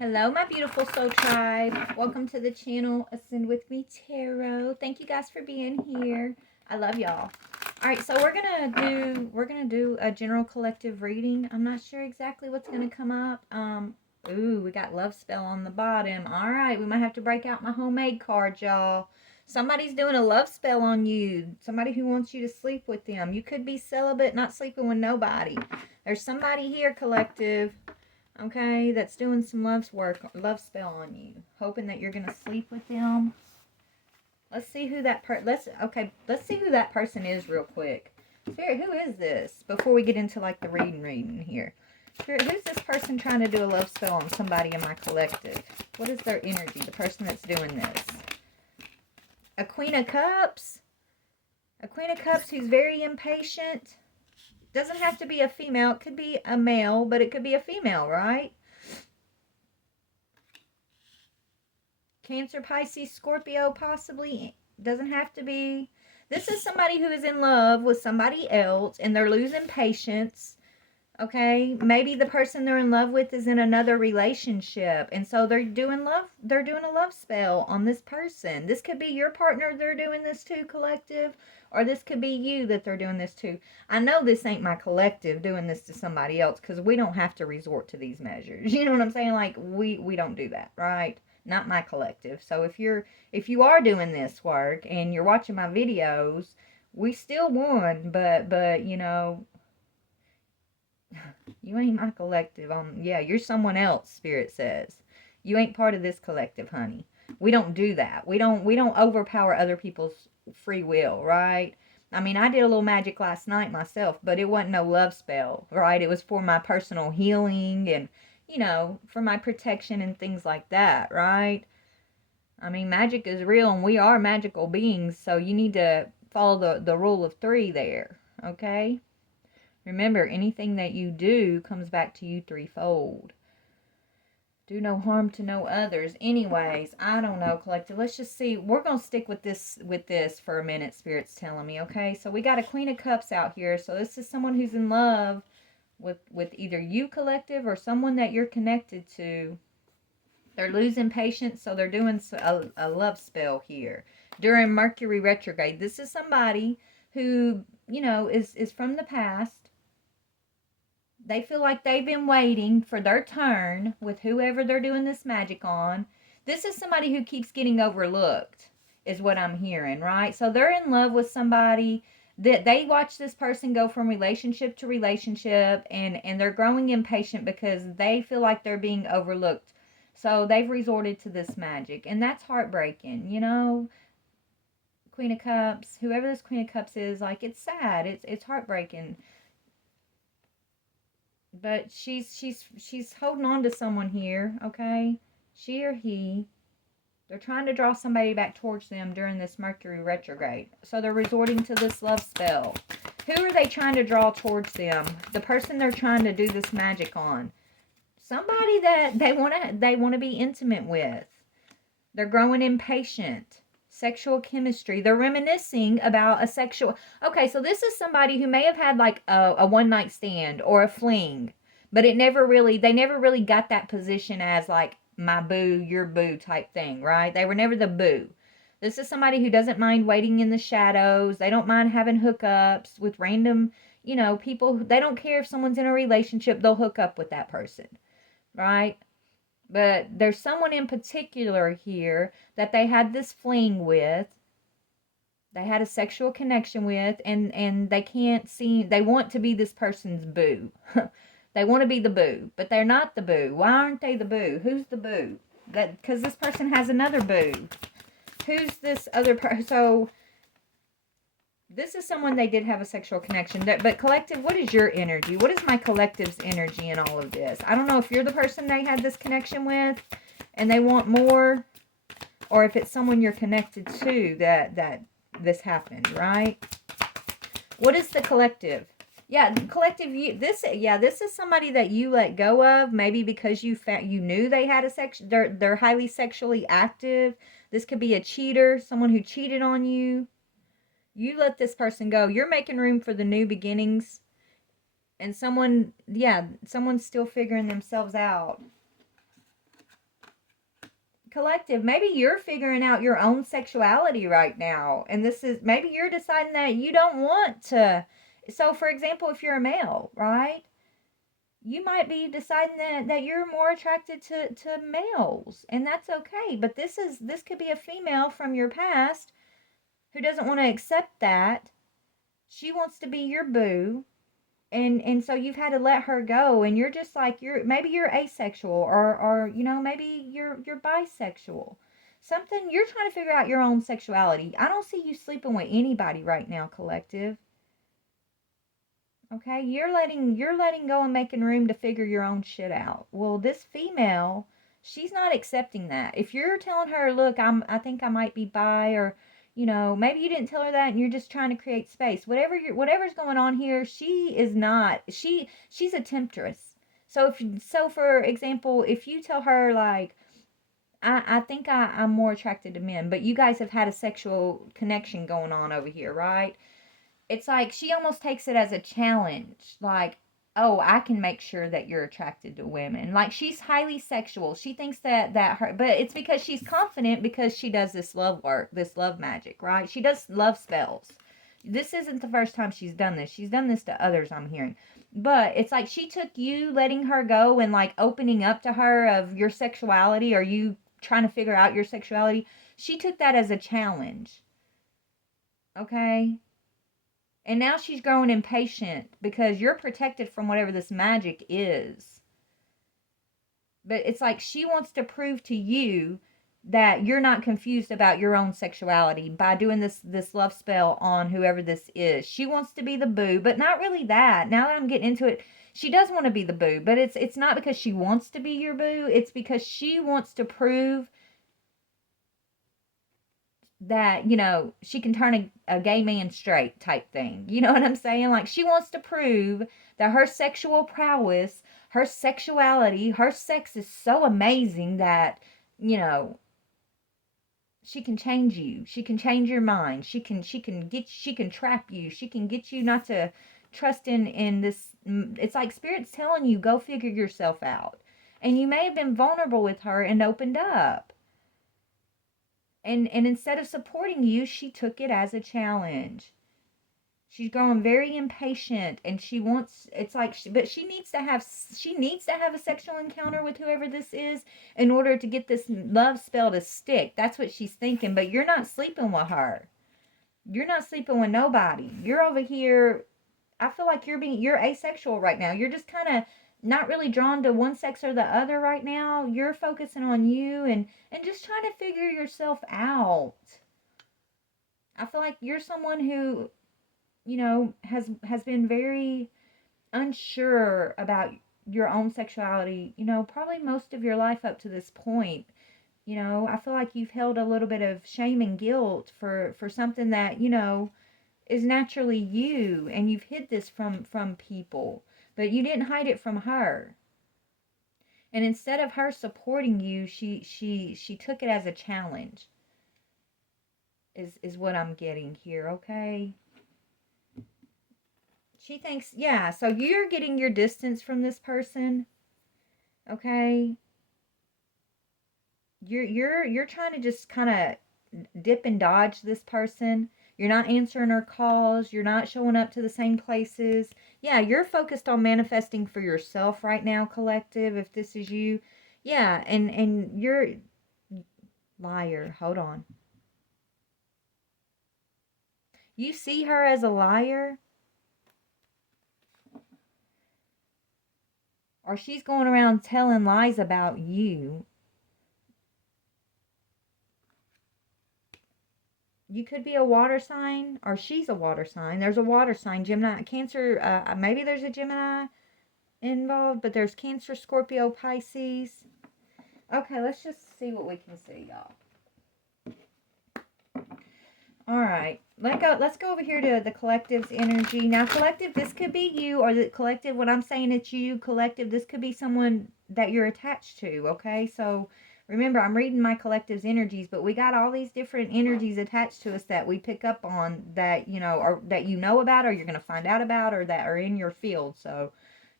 Hello, my beautiful soul tribe. Welcome to the channel, Ascend With Me Tarot. Thank you guys for being here. I love y'all. All right, so we're gonna do a general collective reading. I'm not sure exactly what's gonna come up. Ooh, we got love spell on the bottom. All right, we might have to break out my homemade card, y'all. Somebody's doing a love spell on you. Somebody who wants you to sleep with them. You could be celibate, not sleeping with nobody. There's somebody here, collective, okay, that's doing some love spell on you, hoping that you're gonna sleep with them. Let's see who that let's see who that person is real quick. Spirit, who is this? Before we get into like the reading here. Spirit, who's this person trying to do a love spell on somebody in my collective? What is their energy, the person that's doing this? A Queen of Cups? A Queen of Cups who's very impatient. Doesn't have to be a female. It could be a male, but it could be a female, right? Cancer, Pisces, Scorpio, possibly. Doesn't have to be. This is somebody who is in love with somebody else and they're losing patience. Okay, maybe the person they're in love with is in another relationship, and so they're doing a love spell on this person. This could be your partner they're doing this to, collective, or this could be you that they're doing this to. I know this ain't my collective doing this to somebody else, because we don't have to resort to these measures. You know what I'm saying? Like, we don't do that, right? Not my collective. So if you are doing this work and you're watching my videos, we still won, but you know, you ain't my collective. Yeah, you're someone else, Spirit says. You ain't part of this collective, honey. We don't do that. We don't overpower other people's free will, right? I mean, I did a little magic last night myself, but it wasn't no love spell, right? It was for my personal healing and, you know, for my protection and things like that, right? I mean, magic is real and we are magical beings, so you need to follow the rule of three there, okay? Remember, anything that you do comes back to you threefold. Do no harm to no others. Anyways, I don't know, collective. Let's just see. We're going to stick with this for a minute, Spirit's telling me, okay? So we got a Queen of Cups out here. So this is someone who's in love with either you, collective, or someone that you're connected to. They're losing patience, so they're doing a love spell here during Mercury retrograde. This is somebody who, you know, is from the past. They feel like they've been waiting for their turn with whoever they're doing this magic on. This is somebody who keeps getting overlooked, is what I'm hearing, right? So they're in love with somebody that they watch this person go from relationship to relationship, and they're growing impatient because they feel like they're being overlooked. So they've resorted to this magic, and that's heartbreaking, you know? Queen of Cups, whoever this Queen of Cups is, like, it's sad. It's heartbreaking, but she's holding on to someone here, okay? She or he. They're trying to draw somebody back towards them during this Mercury retrograde. So they're resorting to this love spell. Who are they trying to draw towards them? The person they're trying to do this magic on. Somebody that they want to be intimate with. They're growing impatient. Sexual chemistry. They're reminiscing about a sexual... Okay, so this is somebody who may have had like a one-night stand or a fling, but they never really got that position as like my boo, your boo type thing, right? They were never the boo. This is somebody who doesn't mind waiting in the shadows. They don't mind having hookups with random, you know, people. They don't care if someone's in a relationship. They'll hook up with that person, right? But there's someone in particular here that they had this fling with. They had a sexual connection with, and they can't see, they want to be this person's boo. They want to be the boo, but they're not the boo. Why aren't they the boo? Who's the boo? That because this person has another boo. Who's this other person? So this is someone they did have a sexual connection. But collective, what is your energy? What is my collective's energy in all of this? I don't know if you're the person they had this connection with and they want more, or if it's someone you're connected to that this happened, right? What is the collective? Yeah, collective, this is somebody that you let go of, maybe because you knew they had they're highly sexually active. This could be a cheater, someone who cheated on you. You let this person go. You're making room for the new beginnings. And someone's still figuring themselves out. collective, maybe you're figuring out your own sexuality right now. And this is, maybe you're deciding that you don't want to. So, for example, if you're a male, right? You might be deciding that you're more attracted to males. And that's okay. But this could be a female from your past who doesn't want to accept that. She wants to be your boo, and so you've had to let her go, and you're just like, you're asexual, or maybe you're bisexual. Something, you're trying to figure out your own sexuality. I don't see you sleeping with anybody right now, collective. Okay, you're letting go and making room to figure your own shit out. Well, this female, she's not accepting that. If you're telling her, look, I think I might be bi, or maybe you didn't tell her that and you're just trying to create space. Whatever's going on here, she is not. She's a temptress. So for example, if you tell her like, I think I'm more attracted to men, but you guys have had a sexual connection going on over here, right? It's like she almost takes it as a challenge. Like, oh, I can make sure that you're attracted to women. Like, she's highly sexual. She thinks that her, but it's because she's confident, because she does this love work, this love magic, right? She does love spells. This isn't the first time she's done this. She's done this to others, I'm hearing. But it's like she took you letting her go and like opening up to her of your sexuality, or you trying to figure out your sexuality. She took that as a challenge. Okay? And now she's growing impatient because you're protected from whatever this magic is. But it's like she wants to prove to you that you're not confused about your own sexuality by doing this love spell on whoever this is. She wants to be the boo, but not really that. Now that I'm getting into it, she does want to be the boo, but it's not because she wants to be your boo. It's because she wants to prove that she can turn a gay man straight type thing. You know what I'm saying? Like, she wants to prove that her sexual prowess, her sexuality, her sex is so amazing that she can change you, she can change your mind, she can trap you, she can get you not to trust in this. It's like spirit's telling you, go figure yourself out. And you may have been vulnerable with her and opened up. And instead of supporting you, she took it as a challenge. She's growing very impatient, and she wants. It's like, but she needs to have a sexual encounter with whoever this is in order to get this love spell to stick. That's what she's thinking. But you're not sleeping with her. You're not sleeping with nobody. You're over here. I feel like you're asexual right now. You're just kind of not really drawn to one sex or the other right now. You're focusing on you and just trying to figure yourself out. I feel like you're someone who, has been very unsure about your own sexuality, probably most of your life up to this point. I feel like you've held a little bit of shame and guilt for something that, is naturally you, and you've hid this from people, but you didn't hide it from her. And instead of her supporting you, she took it as a challenge. Is what I'm getting here, okay? She thinks, yeah, so you're getting your distance from this person, okay? You're trying to just kind of dip and dodge this person. You're not answering her calls. You're not showing up to the same places. Yeah, you're focused on manifesting for yourself right now, collective, if this is you. Yeah, and you're liar. Hold on. You see her as a liar? Or she's going around telling lies about you. You could be a water sign, or she's a water sign. There's a water sign, Gemini, Cancer. Maybe there's a Gemini involved, but there's Cancer, Scorpio, Pisces. Okay, let's just see what we can see, y'all. All right, let's go over here to the collective's energy. Now, collective, this could be you, or the collective, when I'm saying it's you, collective, this could be someone that you're attached to, okay? So remember, I'm reading my collective's energies, but we got all these different energies attached to us that we pick up on that, or that about, or you're going to find out about, or that are in your field. So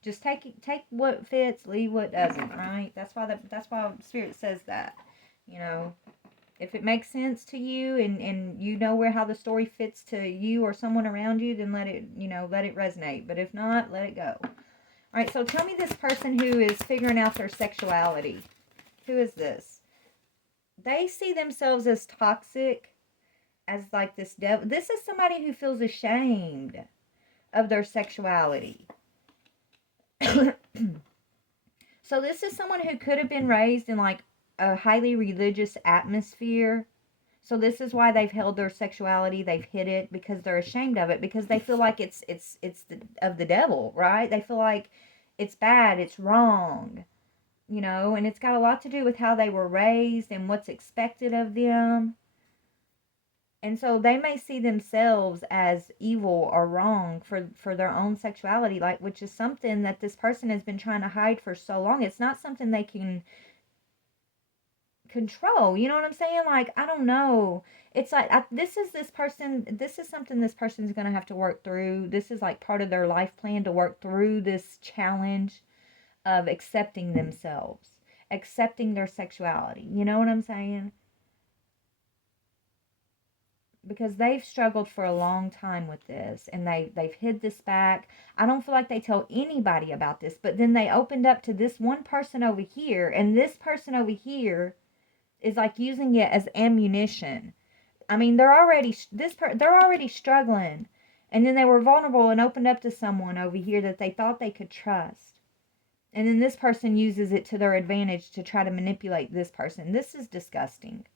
just take what fits, leave what doesn't, right? That's why Spirit says that. You know, if it makes sense to you and you know where how the story fits to you or someone around you, then let it, let it resonate. But if not, let it go. All right, so tell me this person who is figuring out their sexuality. Who is this? They see themselves as toxic, as like this devil. This is somebody who feels ashamed of their sexuality. So this is someone who could have been raised in like a highly religious atmosphere. So this is why they've held their sexuality, they've hid it, because they're ashamed of it, because they feel like it's of the devil, right? They feel like it's bad, it's wrong, and it's got a lot to do with how they were raised and what's expected of them. And so they may see themselves as evil or wrong for their own sexuality, like, which is something that this person has been trying to hide for so long. It's not something they can control. You know what I'm saying? Like, I don't know. It's like, this is something this person's going to have to work through. This is like part of their life plan, to work through this challenge of accepting themselves, accepting their sexuality. You know what I'm saying? Because they've struggled for a long time with this, and they've hid this back. I don't feel like they tell anybody about this, but then they opened up to this one person over here, and this person over here is like using it as ammunition. I mean, they're already struggling, and then they were vulnerable and opened up to someone over here that they thought they could trust. And then this person uses it to their advantage to try to manipulate this person. This is disgusting.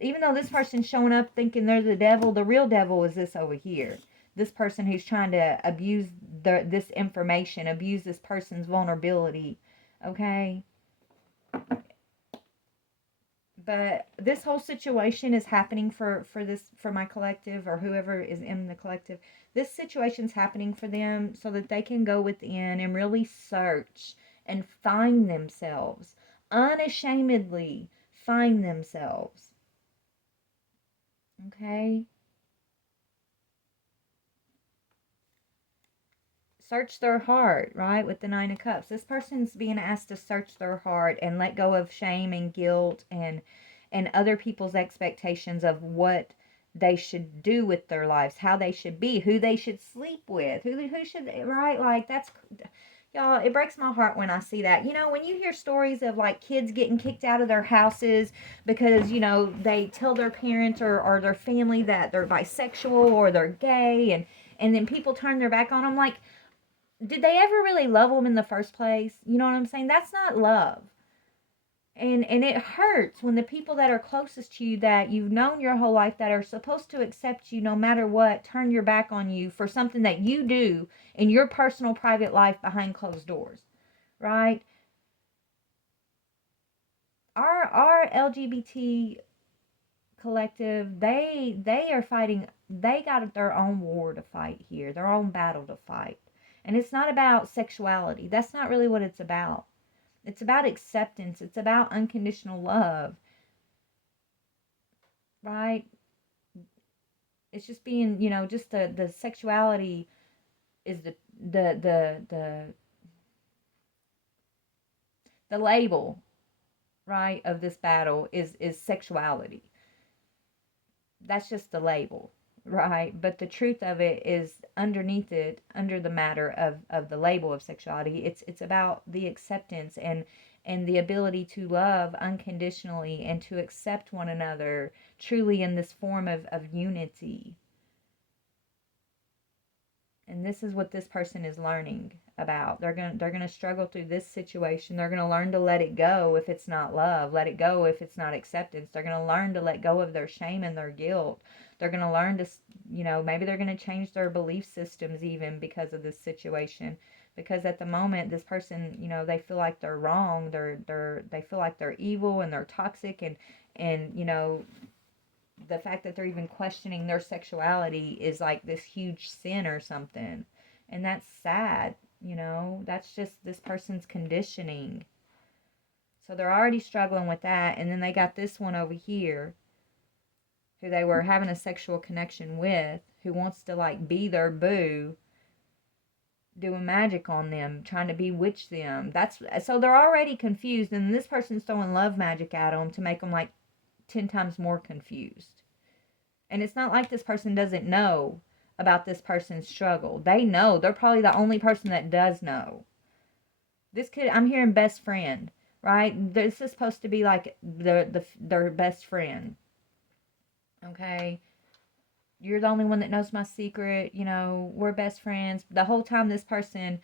Even though this person's showing up thinking they're the devil, the real devil is this over here. This person who's trying to abuse this information, abuse this person's vulnerability. Okay? But this whole situation is happening for my collective, or whoever is in the collective. This situation's happening for them so that they can go within and really search and find themselves. Unashamedly find themselves. Okay? Search their heart, right? With the Nine of Cups. This person's being asked to search their heart and let go of shame and guilt and other people's expectations of what they should do with their lives, how they should be, who they should sleep with, who should, right? Like, that's, y'all, it breaks my heart when I see that. When you hear stories of like kids getting kicked out of their houses because, they tell their parents or their family that they're bisexual or they're gay, and then people turn their back on them, like, did they ever really love them in the first place? You know what I'm saying? That's not love. And it hurts when the people that are closest to you, that you've known your whole life, that are supposed to accept you no matter what, turn your back on you for something that you do in your personal private life behind closed doors. Right? Our LGBT collective, they are fighting, they got their own war to fight here, their own battle to fight. And it's not about sexuality. That's not really what it's about. It's about acceptance. It's about unconditional love. Right? It's just being, just the sexuality is the label, right, of this battle is sexuality. That's just the label, right? But the truth of it is underneath it, under the matter of the label of sexuality, it's about the acceptance and the ability to love unconditionally and to accept one another truly in this form of unity. And this is what this person is learning about. They're gonna struggle through this situation. They're gonna learn to let it go if it's not love. Let it go if it's not acceptance. They're gonna learn to let go of their shame and their guilt. They're gonna learn to, maybe they're gonna change their belief systems even because of this situation. Because at the moment, this person, they feel like they're wrong. They feel like they're evil and they're toxic, and the fact that they're even questioning their sexuality is like this huge sin or something. And that's sad, that's just this person's conditioning. So they're already struggling with that. And then they got this one over here who they were having a sexual connection with, who wants to like be their boo. doing magic on them, trying to bewitch them. That's so they're already confused, and this person's throwing love magic at them to make them like 10 times more confused. And it's not like this person doesn't know about this person's struggle. They know. They're probably the only person that does know. This could, I'm hearing best friend, right? This is supposed to be like their best friend. Okay? You're the only one that knows my secret. You know, we're best friends. The whole time this person,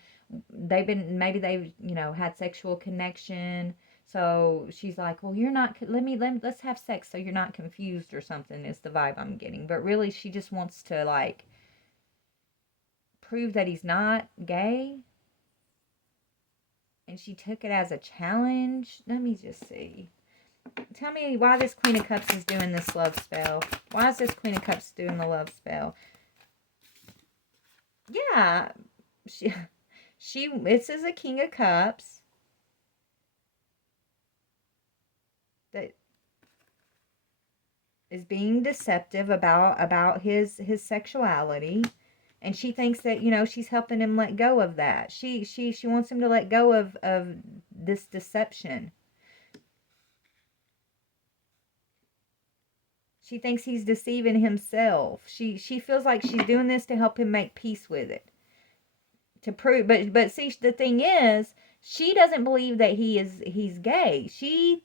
maybe they've, had sexual connection. So she's like, well, you're not, let's have sex so you're not confused or something is the vibe I'm getting. But really, she just wants to, like, prove that he's not gay. And she took it as a challenge. Let me just see. Tell me why this Queen of Cups is doing this love spell. Why is this Queen of Cups doing the love spell? Yeah, this is a King of Cups that is being deceptive about his sexuality, and she thinks that she's helping him let go of that. She wants him to let go of this deception. She thinks he's deceiving himself. She feels like she's doing this to help him make peace with it. To prove, but see, the thing is, she doesn't believe that he's gay. She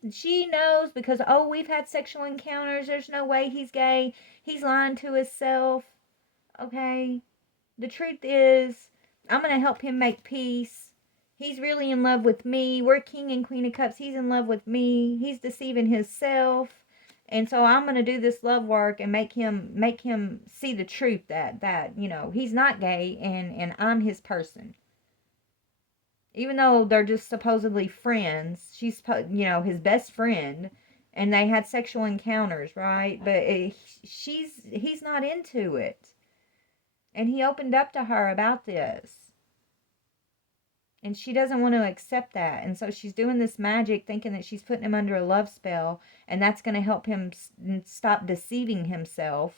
knows because, oh, we've had sexual encounters. There's no way he's gay. He's lying to himself. Okay? The truth is, I'm going to help him make peace. He's really in love with me. We're King and Queen of Cups. He's in love with me. He's deceiving himself. And so I'm going to do this love work and make him see the truth that he's not gay and I'm his person. Even though they're just supposedly friends, she's his best friend, and they had sexual encounters, right? But he's not into it. And he opened up to her about this. And she doesn't want to accept that. And so she's doing this magic thinking that she's putting him under a love spell. And that's going to help him stop deceiving himself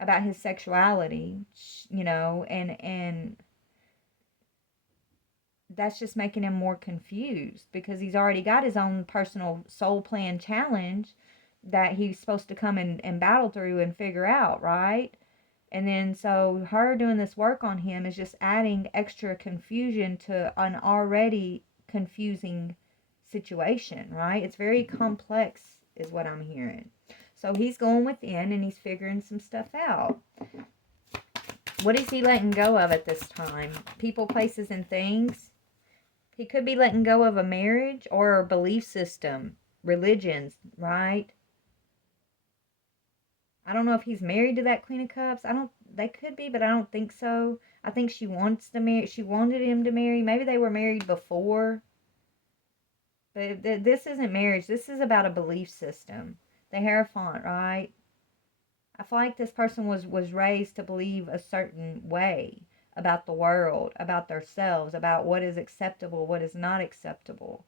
about his sexuality, and that's just making him more confused because he's already got his own personal soul plan challenge that he's supposed to come and battle through and figure out, right? And then so her doing this work on him is just adding extra confusion to an already confusing situation, right? It's very complex is what I'm hearing. So he's going within and he's figuring some stuff out. What is he letting go of at this time? People, places, and things. He could be letting go of a marriage or a belief system, religions, right? I don't know if he's married to that Queen of Cups. They could be, but I don't think so. I think she wanted him to marry. Maybe they were married before. But this isn't marriage. This is about a belief system. The Hierophant, right? I feel like this person was raised to believe a certain way about the world, about themselves, about what is acceptable, what is not acceptable.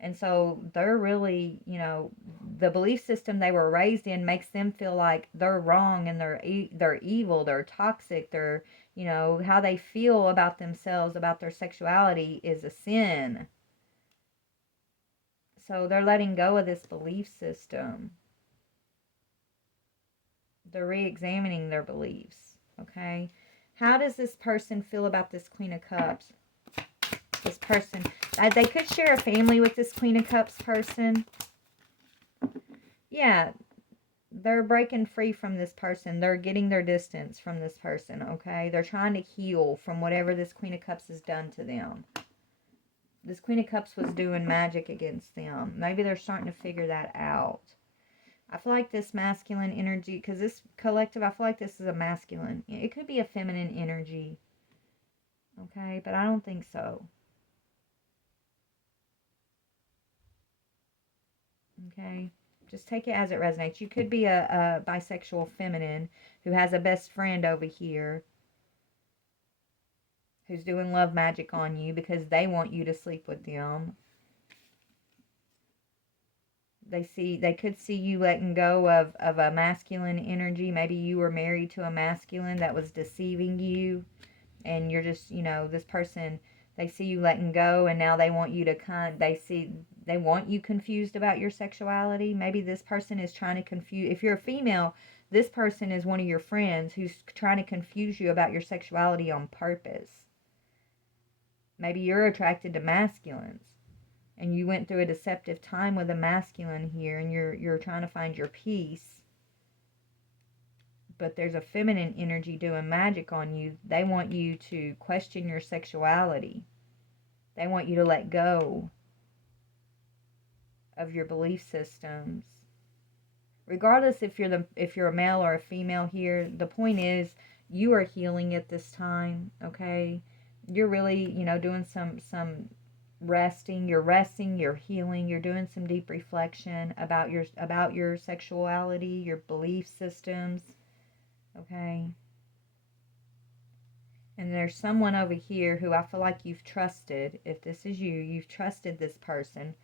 And so they're really, the belief system they were raised in makes them feel like they're wrong and they're evil, they're toxic, they're, how they feel about themselves, about their sexuality is a sin. So they're letting go of this belief system. They're re-examining their beliefs, okay? How does this person feel about this Queen of Cups? This person, they could share a family with this Queen of Cups person. Yeah, they're breaking free from this person. They're getting their distance from this person, okay? They're trying to heal from whatever this Queen of Cups has done to them. This Queen of Cups was doing magic against them. Maybe they're starting to figure that out. I feel like this masculine energy, because this collective, I feel like this is a masculine. It could be a feminine energy, okay? But I don't think so. Okay, just take it as it resonates. You could be a bisexual feminine who has a best friend over here who's doing love magic on you because they want you to sleep with them. They could see you letting go of a masculine energy. Maybe you were married to a masculine that was deceiving you and you're just, this person, they see you letting go, and now they want you to they want you confused about your sexuality. Maybe this person is trying to confuse, if you're a female, this person is one of your friends who's trying to confuse you about your sexuality on purpose. Maybe you're attracted to masculines, and you went through a deceptive time with a masculine here, and you're trying to find your peace, but there's a feminine energy doing magic on you. They want you to question your sexuality. They want you to let go of your belief systems. Regardless if you're a male or a female here, the point is you are healing at this time, okay? You're really, doing some resting, you're healing, you're doing some deep reflection about your sexuality, your belief systems, okay? And there's someone over here who I feel like you've trusted. If this is you, you've trusted this person.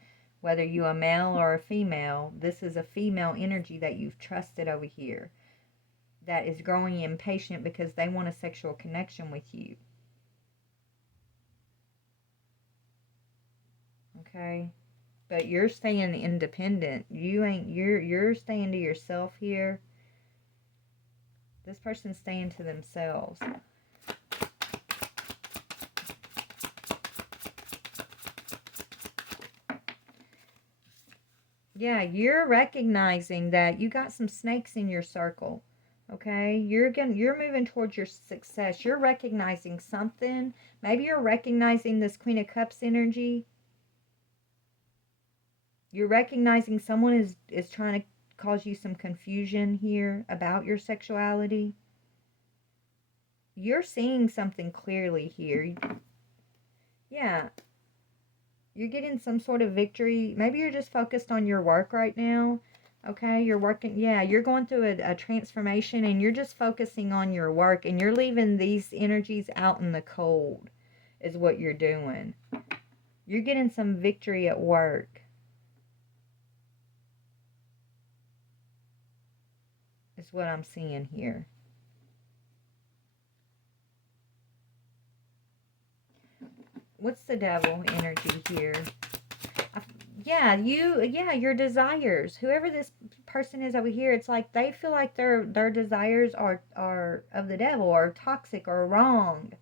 Whether you a male or a female, this is a female energy that you've trusted over here that is growing impatient because they want a sexual connection with you. Okay? But you're staying independent. You're staying to yourself here. This person's staying to themselves. Yeah, you're recognizing that you got some snakes in your circle. Okay? You're moving towards your success. You're recognizing something. Maybe you're recognizing this Queen of Cups energy. You're recognizing someone is trying to cause you some confusion here about your sexuality. You're seeing something clearly here. Yeah. You're getting some sort of victory. Maybe you're just focused on your work right now. Okay, you're working. Yeah, you're going through a transformation, and you're just focusing on your work, and you're leaving these energies out in the cold, is what you're doing. You're getting some victory at work, is what I'm seeing here. What's the devil energy here? Yeah, your desires. Whoever this person is over here, it's like they feel like their desires are of the devil, or toxic, or wrong,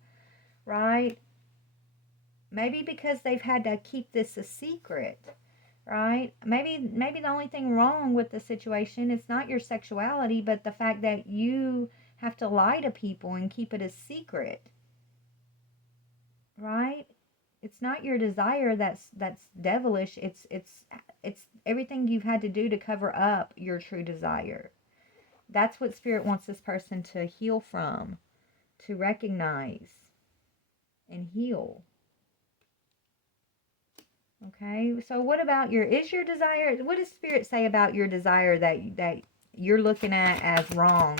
right? Maybe because they've had to keep this a secret, right? Maybe the only thing wrong with the situation is not your sexuality, but the fact that you have to lie to people and keep it a secret, right? It's not your desire that's devilish. It's everything you've had to do to cover up your true desire. That's what spirit wants this person to heal from, to recognize and heal. Okay, so what about is your desire, what does spirit say about your desire that you're looking at as wrong?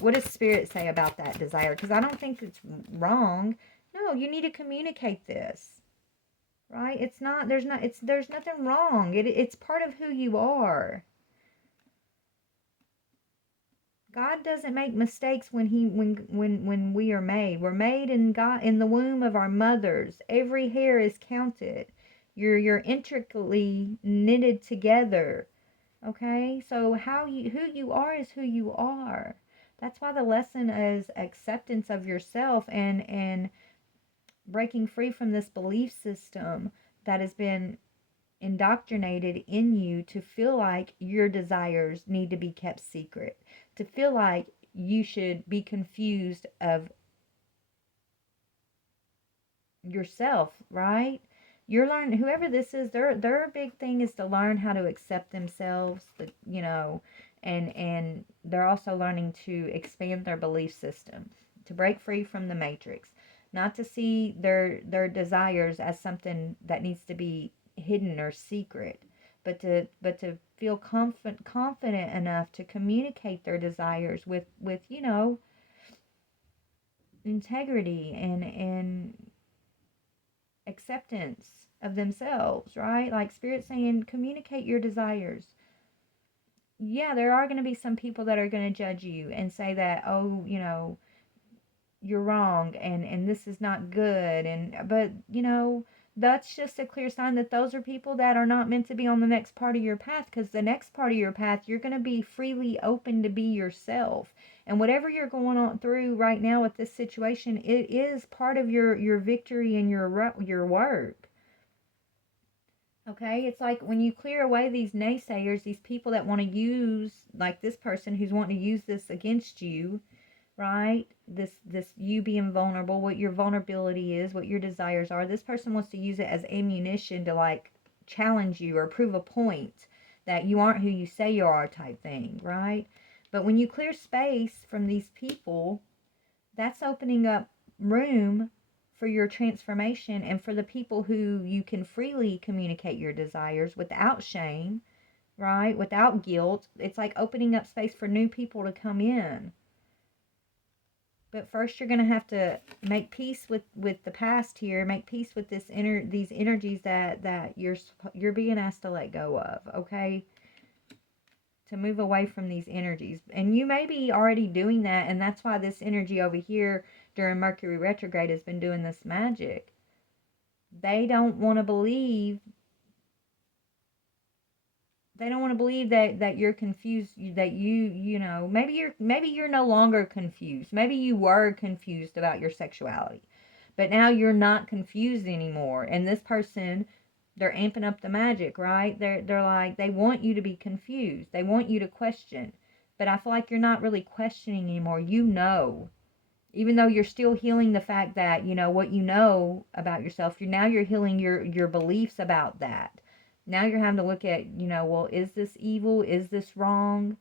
What does spirit say about that desire? Because I don't think it's wrong. No, you need to communicate this, right? It's not, there's nothing wrong. It's part of who you are. God doesn't make mistakes when we are made. We're made in the womb of our mothers. Every hair is counted. You're intricately knitted together. Okay? So who you are is who you are. That's why the lesson is acceptance of yourself, and breaking free from this belief system that has been indoctrinated in you to feel like your desires need to be kept secret, to feel like you should be confused of yourself, right? You're learning, whoever this is, their big thing is to learn how to accept themselves, and they're also learning to expand their belief system, to break free from the matrix, not to see their desires as something that needs to be hidden or secret, but to feel confident enough to communicate their desires with integrity and acceptance of themselves, right? Like spirit saying, communicate your desires. Yeah, there are going to be some people that are going to judge you and say that, oh, you're wrong, and this is not good. And but that's just a clear sign that those are people that are not meant to be on the next part of your path, because the next part of your path, you're going to be freely open to be yourself. And whatever you're going on through right now with this situation, it is part of your victory and your work. Okay, it's like when you clear away these naysayers, these people that want to use, like this person who's wanting to use this against you, right? This you being vulnerable, what your vulnerability is, what your desires are. This person wants to use it as ammunition to like challenge you or prove a point that you aren't who you say you are, type thing, right? But when you clear space from these people, that's opening up room for your transformation and for the people who you can freely communicate your desires without shame, right? Without guilt. It's like opening up space for new people to come in. But first you're going to have to make peace with the past here, make peace with these energies that you're being asked to let go of, okay? To move away from these energies. And you may be already doing that, and that's why this energy over here during Mercury retrograde has been doing this magic. They don't want to believe that you're confused, that maybe you're no longer confused. Maybe you were confused about your sexuality, but now you're not confused anymore. And this person, they're amping up the magic, right? They're like, they want you to be confused, they want you to question. But I feel like you're not really questioning anymore. Even though you're still healing the fact that what you know about yourself, you're healing your beliefs about that. Now you're having to look at, well, is this evil? Is this wrong?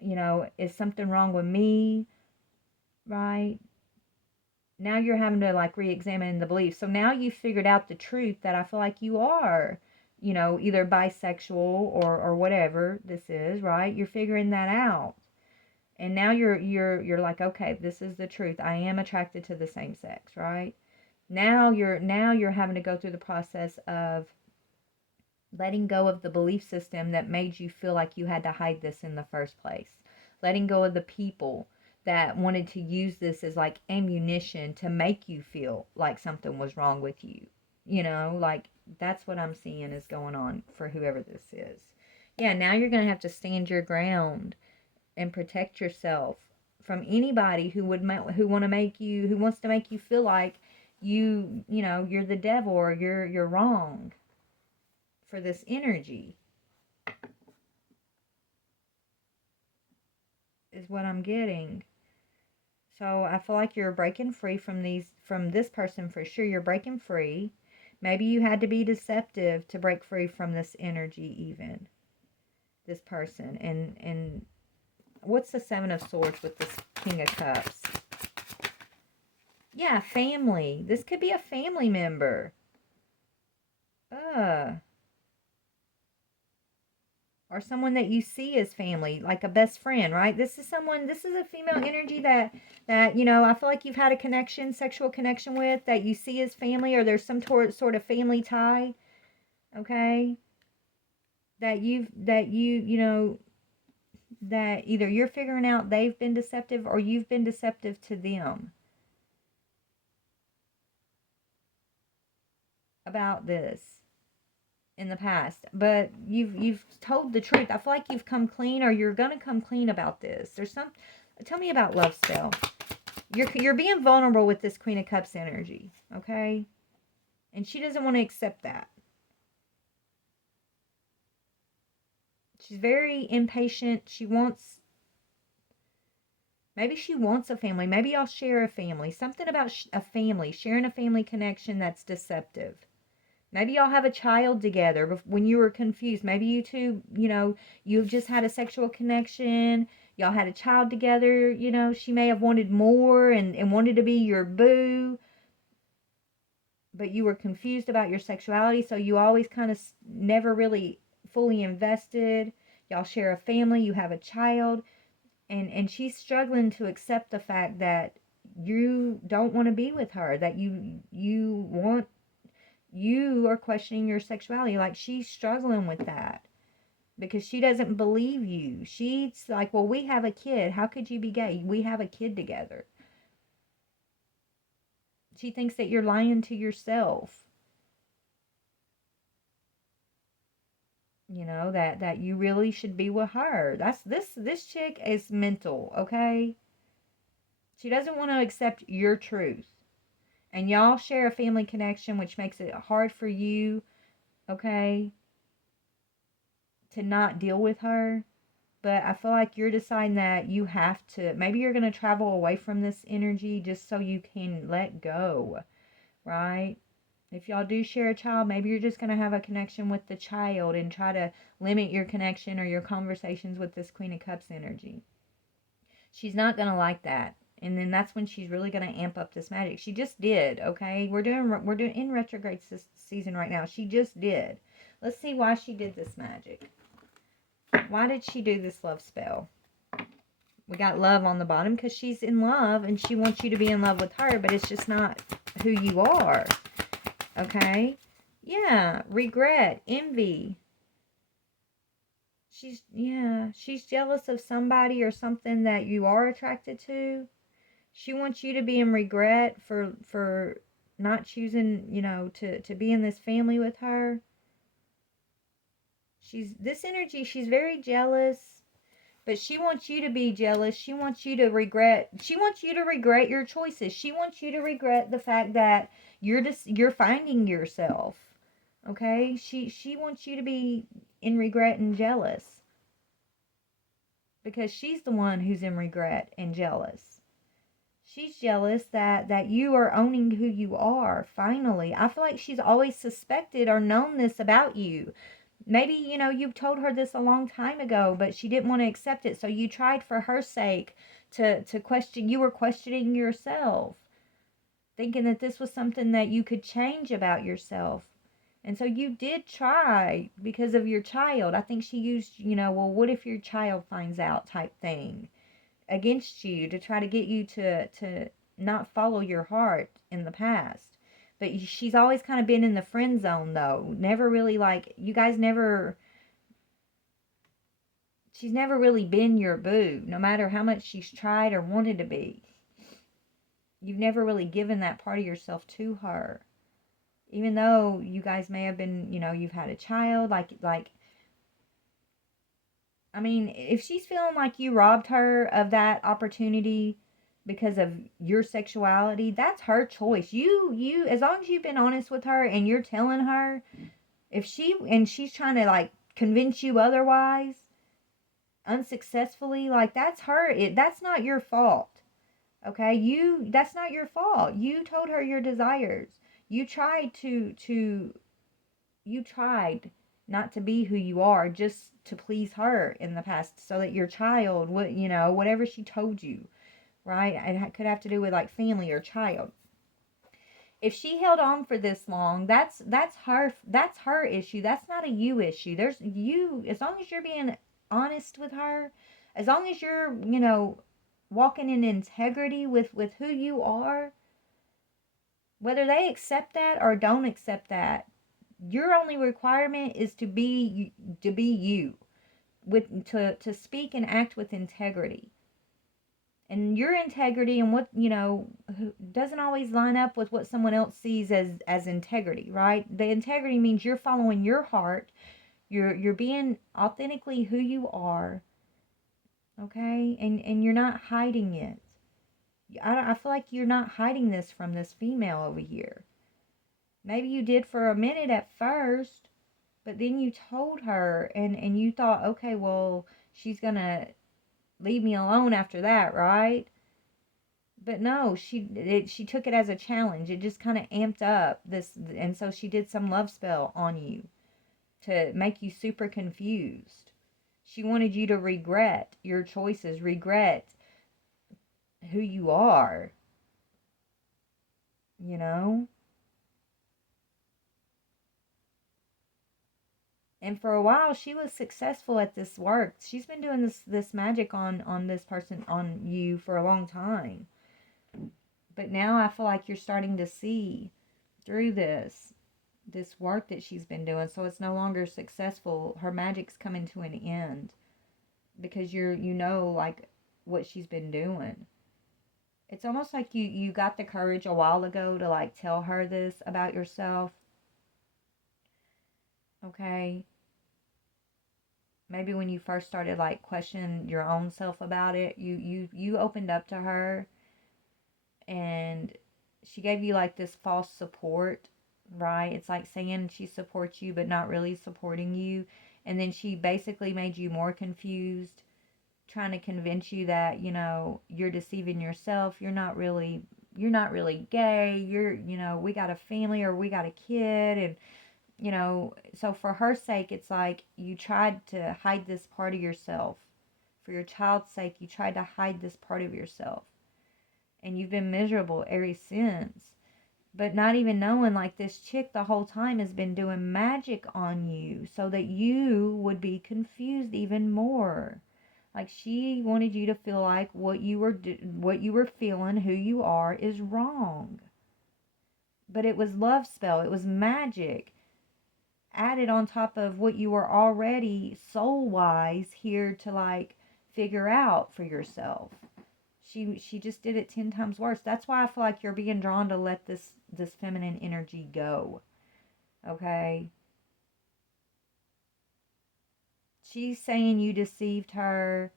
Is something wrong with me? Right? Now you're having to like re-examine the beliefs. So now you've figured out the truth that I feel like you are, either bisexual or whatever this is, right? You're figuring that out. And now you're like, okay, this is the truth. I am attracted to the same sex, right? Now you're having to go through the process of letting go of the belief system that made you feel like you had to hide this in the first place. Letting go of the people that wanted to use this as like ammunition to make you feel like something was wrong with you. Like that's what I'm seeing is going on for whoever this is. Yeah, now you're going to have to stand your ground and protect yourself from anybody who wants to make you feel like you're the devil or you're wrong for this energy, is what I'm getting. So I feel like you're breaking free from this person for sure. You're breaking free. Maybe you had to be deceptive to break free from this energy, even this person. And what's the Seven of Swords with this King of Cups? Yeah, family. This could be a family member. Or someone that you see as family, like a best friend, right? This is a female energy that I feel like you've had a connection, sexual connection with, that you see as family, or there's some sort of family tie, okay? That that either you're figuring out they've been deceptive or you've been deceptive to them about this in the past, but you've told the truth. I feel like you've come clean, or you're gonna come clean about this. Tell me about love spell. You're being vulnerable with this Queen of Cups energy, okay? And she doesn't want to accept that. She's very impatient. Maybe she wants a family. Maybe y'all share a family. Something about a family, sharing a family connection that's deceptive. Maybe y'all have a child together when you were confused. Maybe you two, you've just had a sexual connection. Y'all had a child together. She may have wanted more and wanted to be your boo. But you were confused about your sexuality. So you always kind of never really fully invested. Y'all share a family. You have a child. And she's struggling to accept the fact that you don't want to be with her. That you are questioning your sexuality. Like, she's struggling with that because she doesn't believe you. She's like, well, we have a kid. How could you be gay? We have a kid together. She thinks that you're lying to yourself. You know, that you really should be with her. This chick is mental, okay? She doesn't want to accept your truth. And y'all share a family connection, which makes it hard for you, okay, to not deal with her. But I feel like you're deciding that you have to, maybe you're going to travel away from this energy just so you can let go, right? If y'all do share a child, maybe you're just going to have a connection with the child and try to limit your connection or your conversations with this Queen of Cups energy. She's not going to like that. And then that's when she's really going to amp up this magic. She just did, okay? We're doing in retrograde season right now. She just did. Let's see why she did this magic. Why did she do this love spell? We got love on the bottom because she's in love and she wants you to be in love with her, but it's just not who you are. Okay? Yeah, regret, envy. She's jealous of somebody or something that you are attracted to. She wants you to be in regret for not choosing, to be in this family with her. This energy, she's very jealous, but she wants you to be jealous. She wants you to regret your choices. She wants you to regret the fact that you're finding yourself. Okay? She wants you to be in regret and jealous because she's the one who's in regret and jealous. She's jealous that you are owning who you are, finally. I feel like she's always suspected or known this about you. Maybe, you told her this a long time ago, but she didn't want to accept it. So you tried for her sake to question. You were questioning yourself, thinking that this was something that you could change about yourself. And so you did try because of your child. I think she used, well, what if your child finds out type thing against you to try to get you to not follow your heart in the past. But she's always kind of been in the friend zone, though. Never really, like, you guys never, she's never really been your boo, no matter how much she's tried or wanted to be. You've never really given that part of yourself to her. Even though you guys may have been, you've had a child, I mean, if she's feeling like you robbed her of that opportunity because of your sexuality, that's her choice. As long as you've been honest with her and you're telling her, if she's trying to like convince you otherwise, unsuccessfully, like that's that's not your fault. Okay? That's not your fault. You told her your desires. You tried you tried not to be who you are just to please her in the past so that your child would, whatever she told you, right? It could have to do with like family or child. If she held on for this long, that's her issue. That's not a you issue. There's you, as long as you're being honest with her, as long as you're, walking in integrity with who you are, whether they accept that or don't accept that, your only requirement is to be you, with to speak and act with integrity. And your integrity and what, doesn't always line up with what someone else sees as integrity, right? The integrity means you're following your heart. You're being authentically who you are, okay? And you're not hiding it. I feel like you're not hiding this from this female over here. Maybe you did for a minute at first, but then you told her and you thought, okay, well, she's going to leave me alone after that, right? But no, she took it as a challenge. It just kind of amped up this, and so she did some love spell on you to make you super confused. She wanted you to regret your choices, regret who you are, you know? And for a while, she was successful at this work. She's been doing this magic on this person, on you, for a long time. But now I feel like you're starting to see through this work that she's been doing. So it's no longer successful. Her magic's coming to an end because like what she's been doing. It's almost like you got the courage a while ago to like tell her this about yourself. Okay? Maybe when you first started like questioning your own self about it, you opened up to her, and she gave you like this false support, right? It's like saying she supports you but not really supporting you. And then she basically made you more confused, trying to convince you that, you're deceiving yourself. You're not really gay. We got a family, or we got a kid. And, so for her sake, it's like you tried to hide this part of yourself. For your child's sake, you tried to hide this part of yourself. And you've been miserable ever since. But not even knowing, like, this chick the whole time has been doing magic on you so that you would be confused even more. Like, she wanted you to feel like what you were feeling, who you are, is wrong. But it was love spell. It was magic added on top of what you were already soul wise here to like figure out for yourself. She just did it 10 times worse. That's why I feel like you're being drawn to let this feminine energy go. Okay? She's saying you deceived her.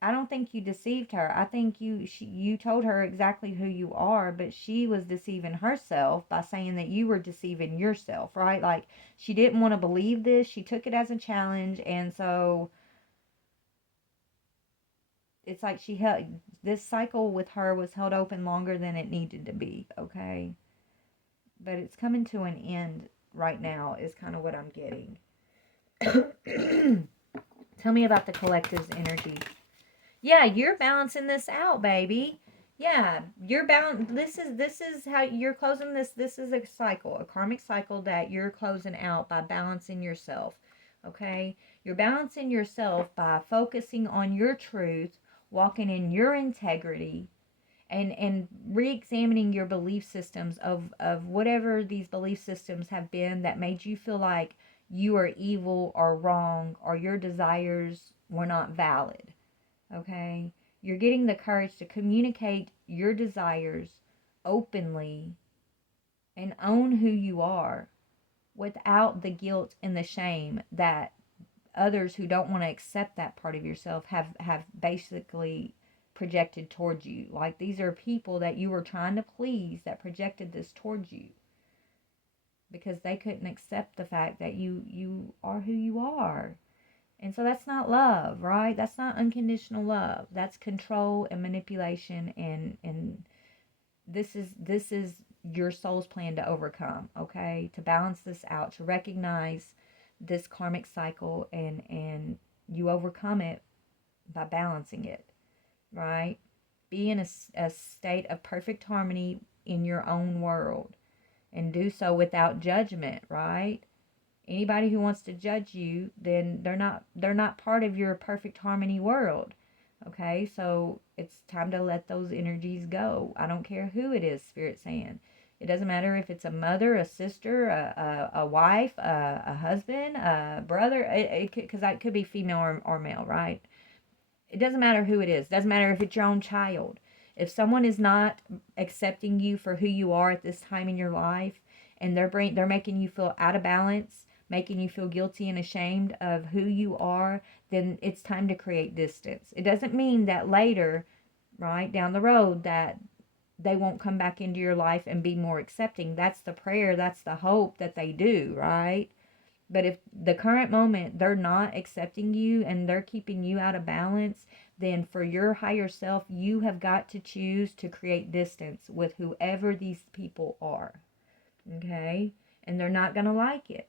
I don't think you deceived her. I think you told her exactly who you are, but she was deceiving herself by saying that you were deceiving yourself, right? Like, she didn't want to believe this. She took it as a challenge, and so it's like she held this cycle with her was held open longer than it needed to be, okay? But it's coming to an end right now is kind of what I'm getting. Tell me about the collective's energy. Yeah, you're balancing this out, baby. Yeah, you're this is how you're closing this. This is a cycle, a karmic cycle that you're closing out by balancing yourself. Okay? You're balancing yourself by focusing on your truth, walking in your integrity, and re-examining your belief systems of whatever these belief systems have been that made you feel like you are evil or wrong or your desires were not valid. Okay? You're getting the courage to communicate your desires openly and own who you are without the guilt and the shame that others who don't want to accept that part of yourself have basically projected towards you. Like, these are people that you were trying to please that projected this towards you because they couldn't accept the fact that you are who you are. And so that's not love, right? That's not unconditional love. That's control and manipulation, and this is your soul's plan to overcome, okay? To balance this out, to recognize this karmic cycle, and you overcome it by balancing it, right? Be in a state of perfect harmony in your own world, and do so without judgment, right? Anybody who wants to judge you, then they're not part of your perfect harmony world. Okay? So it's time to let those energies go. I don't care who it is, Spirit saying. It doesn't matter if it's a mother, a sister, a wife, a husband, a brother. Because that could be female or male, right? It doesn't matter who it is. It doesn't matter if it's your own child. If someone is not accepting you for who you are at this time in your life, and they're making you feel out of balance, making you feel guilty and ashamed of who you are, then it's time to create distance. It doesn't mean that later, right, down the road, that they won't come back into your life and be more accepting. That's the prayer, that's the hope that they do, right? But if the current moment they're not accepting you and they're keeping you out of balance, then for your higher self, you have got to choose to create distance with whoever these people are. Okay? And they're not going to like it.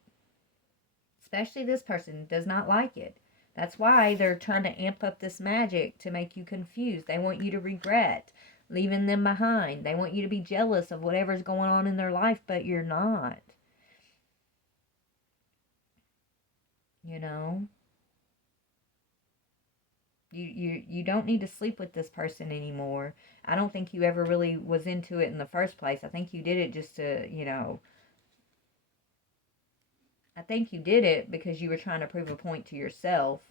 Especially this person does not like it. That's why they're trying to amp up this magic to make you confused. They want you to regret leaving them behind. They want you to be jealous of whatever's going on in their life, but you're not. You know? You don't need to sleep with this person anymore. I don't think you ever really was into it in the first place. I think you did it just to, I think you did it because you were trying to prove a point to yourself.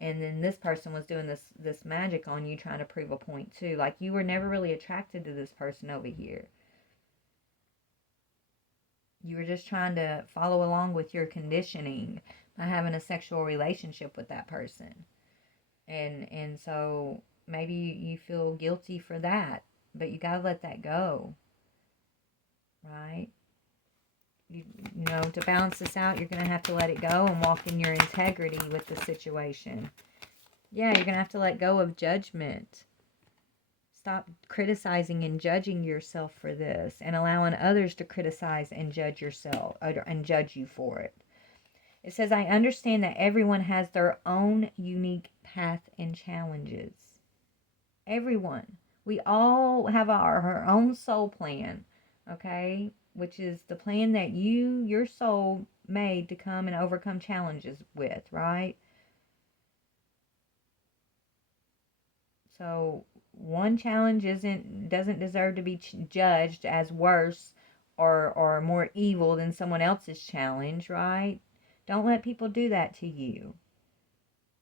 And then this person was doing this magic on you, trying to prove a point too. Like, you were never really attracted to this person over here. You were just trying to follow along with your conditioning by having a sexual relationship with that person. And so maybe you feel guilty for that, but you got to let that go, right? You know, to balance this out, you're going to have to let it go and walk in your integrity with the situation. Yeah, you're going to have to let go of judgment. Stop criticizing and judging yourself for this and allowing others to criticize and judge yourself and judge you for it. It says, I understand that everyone has their own unique path and challenges. Everyone. We all have our own soul plan, okay? Which is the plan that your soul made to come and overcome challenges with, right? So one challenge doesn't deserve to be judged as worse or more evil than someone else's challenge, right? Don't let people do that to you.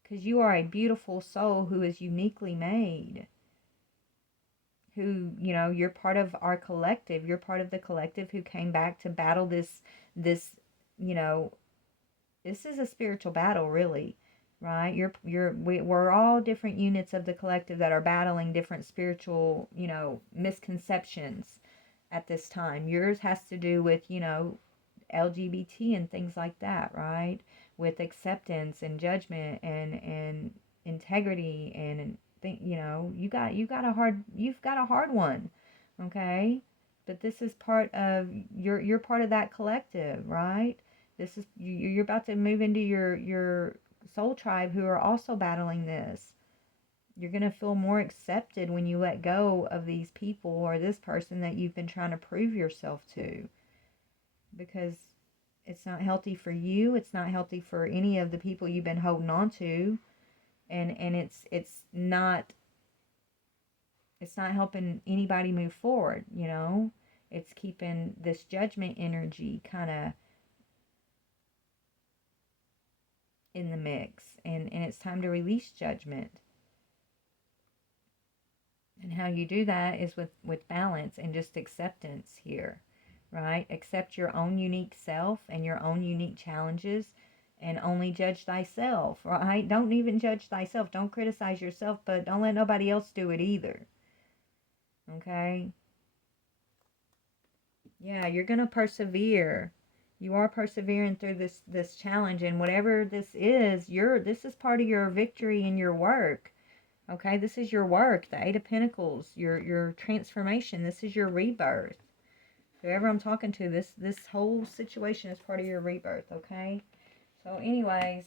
Because you are a beautiful soul who is uniquely made. Who, you know, you're part of our collective. You're part of the collective who came back to battle this, you know, this is a spiritual battle, really, right? We're all different units of the collective that are battling different spiritual, you know, misconceptions at this time. Yours has to do with, you know, LGBT and things like that, right? With acceptance and judgment and integrity and think, you know, you've got a hard one, okay? But this is part of you're part of that collective, right? This is you're about to move into your soul tribe who are also battling this. You're going to feel more accepted when you let go of these people or this person that you've been trying to prove yourself to, because it's not healthy for you. It's not healthy for any of the people you've been holding on to. And it's not helping anybody move forward, you know? It's keeping this judgment energy kind of in the mix. And it's time to release judgment. And how you do that is with balance and just acceptance here, right? Accept your own unique self and your own unique challenges, and only judge thyself, right? Don't even judge thyself. Don't criticize yourself, but don't let nobody else do it either. Okay? Yeah, you're going to persevere. You are persevering through this challenge, and whatever this is, this is part of your victory and your work. Okay? This is your work, the 8 of Pentacles, your transformation. This is your rebirth. Whoever I'm talking to, this whole situation is part of your rebirth, okay? So anyways,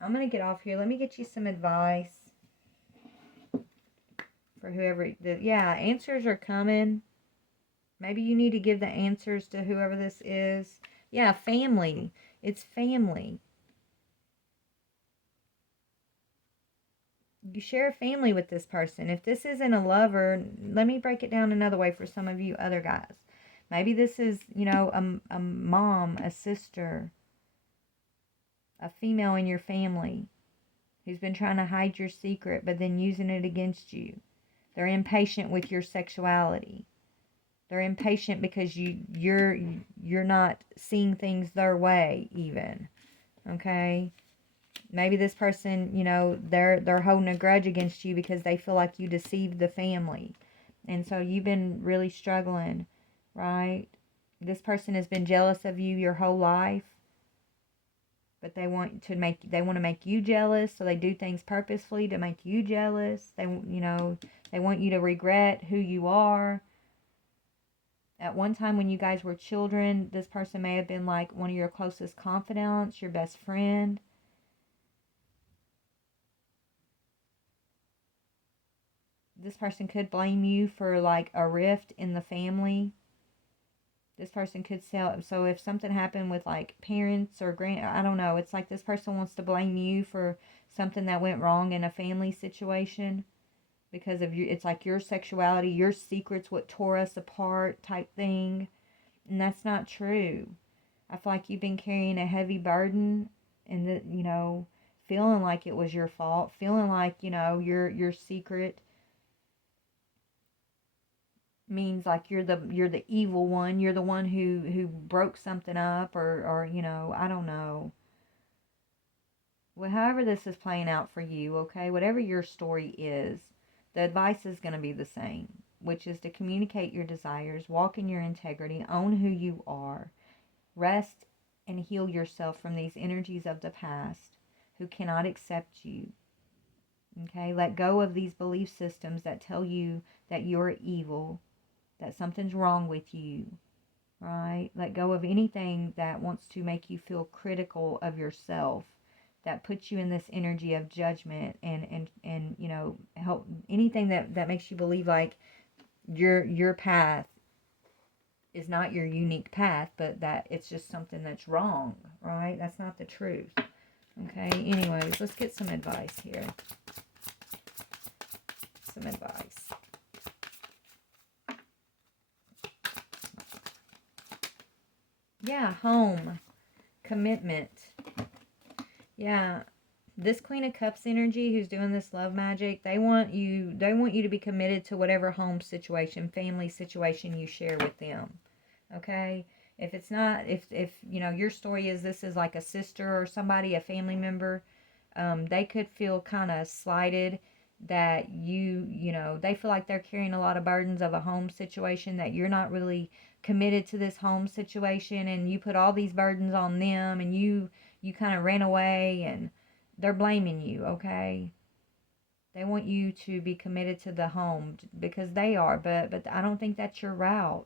I'm going to get off here. Let me get you some advice for whoever. Yeah, answers are coming. Maybe you need to give the answers to whoever this is. Yeah, family. It's family. You share a family with this person. If this isn't a lover, let me break it down another way for some of you other guys. Maybe this is, you know, a mom, a sister, a female in your family who's been trying to hide your secret but then using it against you. They're impatient with your sexuality. They're impatient because you're not seeing things their way even. Okay? Maybe this person, you know, they're holding a grudge against you because they feel like you deceived the family. And so you've been really struggling, right? This person has been jealous of you your whole life. But they want to make you jealous, so they do things purposefully to make you jealous. They want you to regret who you are. At one time when you guys were children, this person may have been like one of your closest confidants, your best friend. This person could blame you for like a rift in the family. This person could so if something happened with like parents or I don't know, it's like this person wants to blame you for something that went wrong in a family situation because of it's like your sexuality, your secrets, what tore us apart type thing. And that's not true. I feel like you've been carrying a heavy burden and feeling like it was your fault, feeling like, you know, your secret means like you're the evil one, you're the one who broke something up, or you know, I don't know. Well, however this is playing out for you, okay, whatever your story is, the advice is going to be the same, which is to communicate your desires, walk in your integrity, own who you are, rest and heal yourself from these energies of the past who cannot accept you. Okay, let go of these belief systems that tell you that you're evil, that something's wrong with you, right? Let go of anything that wants to make you feel critical of yourself, that puts you in this energy of judgment, and you know, help anything that makes you believe like your path is not your unique path, but that it's just something that's wrong, right? That's not the truth. Okay, anyways, let's get some advice here. Some advice. Yeah, home. Commitment. Yeah. This Queen of Cups energy who's doing this love magic, they want you to be committed to whatever home situation, family situation you share with them. Okay? If it's not, if you know, your story is this is like a sister or somebody, a family member, they could feel kind of slighted that you know, they feel like they're carrying a lot of burdens of a home situation, that you're not really committed to this home situation, and you put all these burdens on them, and you kind of ran away, and they're blaming you, okay? They want you to be committed to the home because they are, but I don't think that's your route.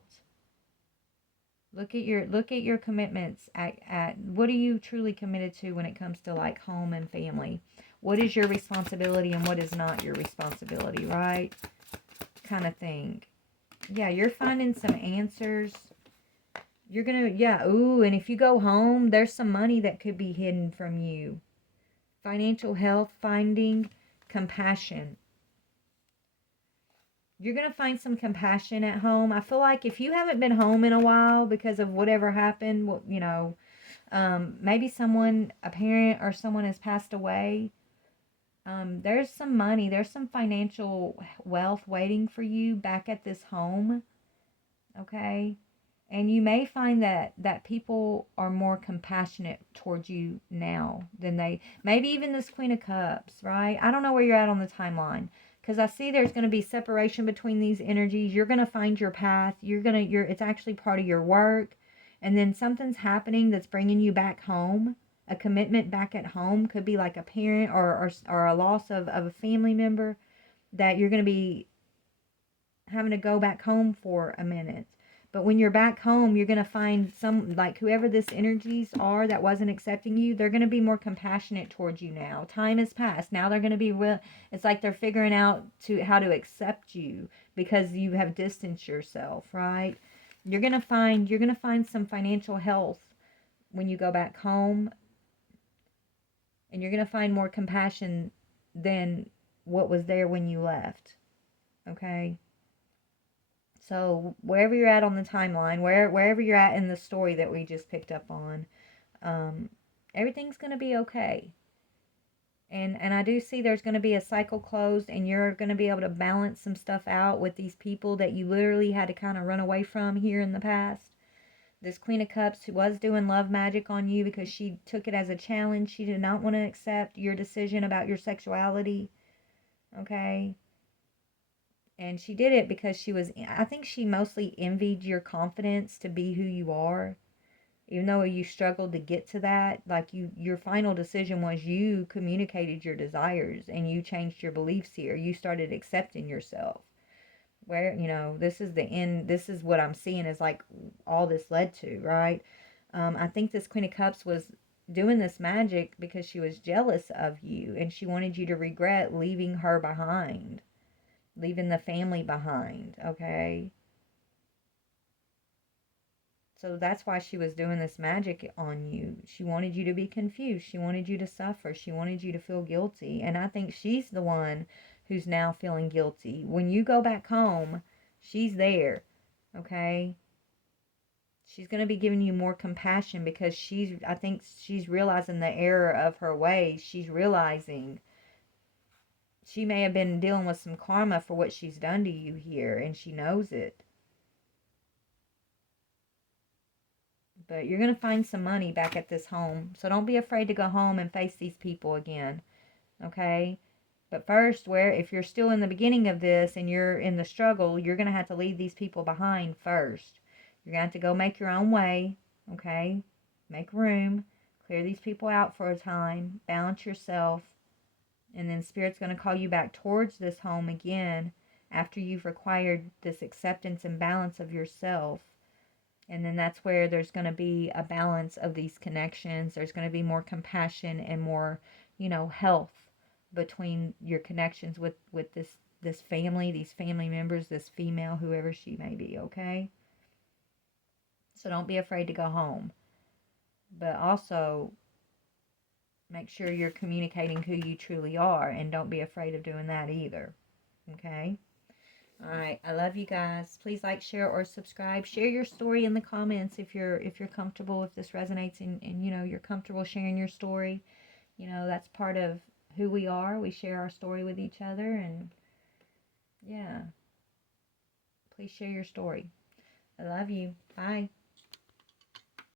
Look at your commitments at what are you truly committed to when it comes to like home and family? What is your responsibility and what is not your responsibility, right? Kind of thing. Yeah, you're finding some answers. You're gonna, yeah, ooh, and if you go home, there's some money that could be hidden from you. Financial health, finding compassion. You're going to find some compassion at home. I feel like if you haven't been home in a while because of whatever happened, you know, maybe someone, a parent or someone has passed away, there's some money, there's some financial wealth waiting for you back at this home, okay? And you may find that people are more compassionate towards you now than they, maybe even this Queen of Cups, right? I don't know where you're at on the timeline, because I see there's going to be separation between these energies. You're going to find your path. It's actually part of your work. And then something's happening that's bringing you back home. A commitment back at home could be like a parent or a loss of a family member that you're going to be having to go back home for a minute. But when you're back home, you're going to find some, like whoever this energies are that wasn't accepting you, they're going to be more compassionate towards you now. Time has passed. Now they're going to be real. It's like they're figuring out how to accept you because you have distanced yourself, right? You're going to find some financial health when you go back home, and you're going to find more compassion than what was there when you left. Okay? So wherever you're at on the timeline, wherever you're at in the story that we just picked up on, everything's going to be okay. And I do see there's going to be a cycle closed, and you're going to be able to balance some stuff out with these people that you literally had to kind of run away from here in the past. This Queen of Cups who was doing love magic on you because she took it as a challenge. She did not want to accept your decision about your sexuality. Okay? And she did it because I think she mostly envied your confidence to be who you are. Even though you struggled to get to that, like your final decision was you communicated your desires and you changed your beliefs here. You started accepting yourself. Where, you know, this is the end. This is what I'm seeing is like all this led to, right? I think this Queen of Cups was doing this magic because she was jealous of you and she wanted you to regret leaving her behind. Leaving the family behind, okay? So that's why she was doing this magic on you. She wanted you to be confused. She wanted you to suffer. She wanted you to feel guilty. And I think she's the one who's now feeling guilty. When you go back home, she's there, okay? She's going to be giving you more compassion because I think she's realizing the error of her ways. She's realizing she may have been dealing with some karma for what she's done to you here, and she knows it. But you're going to find some money back at this home. So don't be afraid to go home and face these people again. Okay? But first, if you're still in the beginning of this and you're in the struggle, you're going to have to leave these people behind first. You're going to have to go make your own way. Okay? Make room. Clear these people out for a time. Balance yourself. And then Spirit's going to call you back towards this home again after you've required this acceptance and balance of yourself. And then that's where there's going to be a balance of these connections. There's going to be more compassion and more, health between your connections with this family, these family members, this female, whoever she may be, okay? So don't be afraid to go home. But also make sure you're communicating who you truly are, and don't be afraid of doing that either. Okay? All right, I love you guys. Please like, share, or subscribe. Share your story in the comments if you're comfortable, if this resonates, and you're comfortable sharing your story. That's part of who we are. We share our story with each other, and yeah. Please share your story. I love you. Bye.